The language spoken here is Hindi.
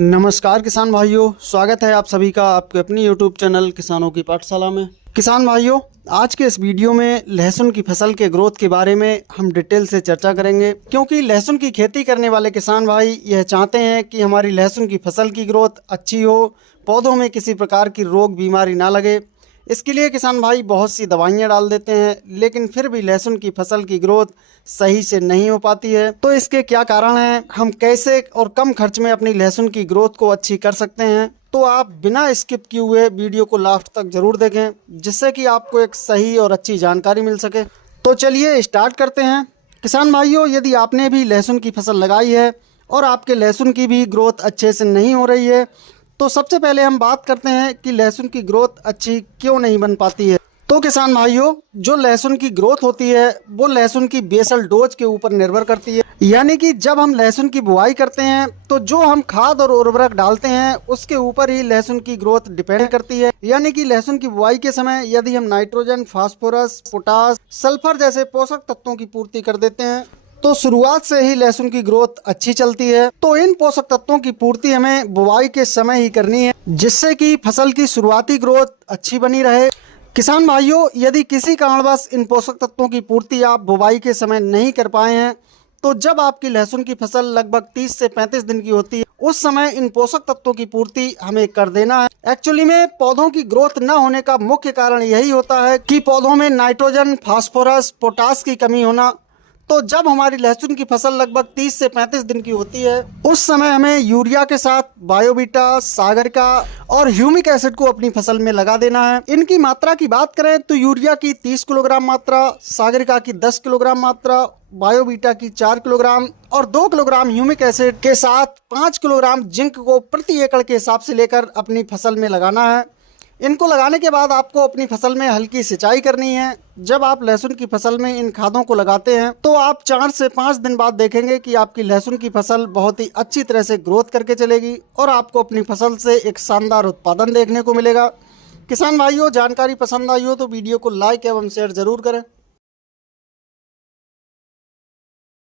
नमस्कार किसान भाइयों, स्वागत है आप सभी का आपके अपनी YouTube चैनल किसानों की पाठशाला में। किसान भाइयों, आज के इस वीडियो में लहसुन की फसल के ग्रोथ के बारे में हम डिटेल से चर्चा करेंगे, क्योंकि लहसुन की खेती करने वाले किसान भाई यह चाहते हैं कि हमारी लहसुन की फसल की ग्रोथ अच्छी हो, पौधों में किसी प्रकार की रोग बीमारी ना लगे। इसके लिए किसान भाई बहुत सी दवाइयाँ डाल देते हैं, लेकिन फिर भी लहसुन की फसल की ग्रोथ सही से नहीं हो पाती है। तो इसके क्या कारण हैं, हम कैसे और कम खर्च में अपनी लहसुन की ग्रोथ को अच्छी कर सकते हैं, तो आप बिना स्किप किए हुए वीडियो को लास्ट तक जरूर देखें, जिससे कि आपको एक सही और अच्छी जानकारी मिल सके। तो चलिए स्टार्ट करते हैं। किसान भाइयों, यदि आपने भी लहसुन की फसल लगाई है और आपके लहसुन की भी ग्रोथ अच्छे से नहीं हो रही है, तो सबसे पहले हम बात करते हैं कि लहसुन की ग्रोथ अच्छी क्यों नहीं बन पाती है। तो किसान भाइयों, जो लहसुन की ग्रोथ होती है वो लहसुन की बेसल डोज के ऊपर निर्भर करती है। यानी कि जब हम लहसुन की बुआई करते हैं तो जो हम खाद और उर्वरक डालते हैं उसके ऊपर ही लहसुन की ग्रोथ डिपेंड करती है। यानी कि लहसुन की बुआई के समय यदि हम नाइट्रोजन, फास्फोरस, पोटास, सल्फर जैसे पोषक तत्वों की पूर्ति कर देते हैं तो शुरुआत से ही लहसुन की ग्रोथ अच्छी चलती है। तो इन पोषक तत्वों की पूर्ति हमें बुवाई के समय ही करनी है, जिससे कि फसल की शुरुआती ग्रोथ अच्छी बनी रहे। किसान भाइयों, यदि किसी कारणवश इन पोषक तत्वों की पूर्ति आप बुवाई के समय नहीं कर पाए हैं, तो जब आपकी लहसुन की फसल लगभग 30 से 35 दिन की होती है, उस समय इन पोषक तत्वों की पूर्ति हमें कर देना है। एक्चुअली में पौधों की ग्रोथ न होने का मुख्य कारण यही होता है कि पौधों में नाइट्रोजन, फास्फोरस, पोटास की कमी होना। तो जब हमारी लहसुन की फसल लगभग 30 से 35 दिन की होती है, उस समय हमें यूरिया के साथ बायोवीटा, सागरिका और ह्यूमिक एसिड को अपनी फसल में लगा देना है। इनकी मात्रा की बात करें तो यूरिया की 30 किलोग्राम मात्रा, सागरिका की 10 किलोग्राम मात्रा, बायोवीटा की 4 किलोग्राम और 2 किलोग्राम ह्यूमिक एसिड के साथ 5 किलोग्राम जिंक को प्रति एकड़ के हिसाब से लेकर अपनी फसल में लगाना है। इनको लगाने के बाद आपको अपनी फसल में हल्की सिंचाई करनी है। जब आप लहसुन की फसल में इन खादों को लगाते हैं तो आप 4 से 5 दिन बाद देखेंगे कि आपकी लहसुन की फसल बहुत ही अच्छी तरह से ग्रोथ करके चलेगी और आपको अपनी फसल से एक शानदार उत्पादन देखने को मिलेगा। किसान भाइयों, जानकारी पसंद आई हो तो वीडियो को लाइक एवं शेयर जरूर करें।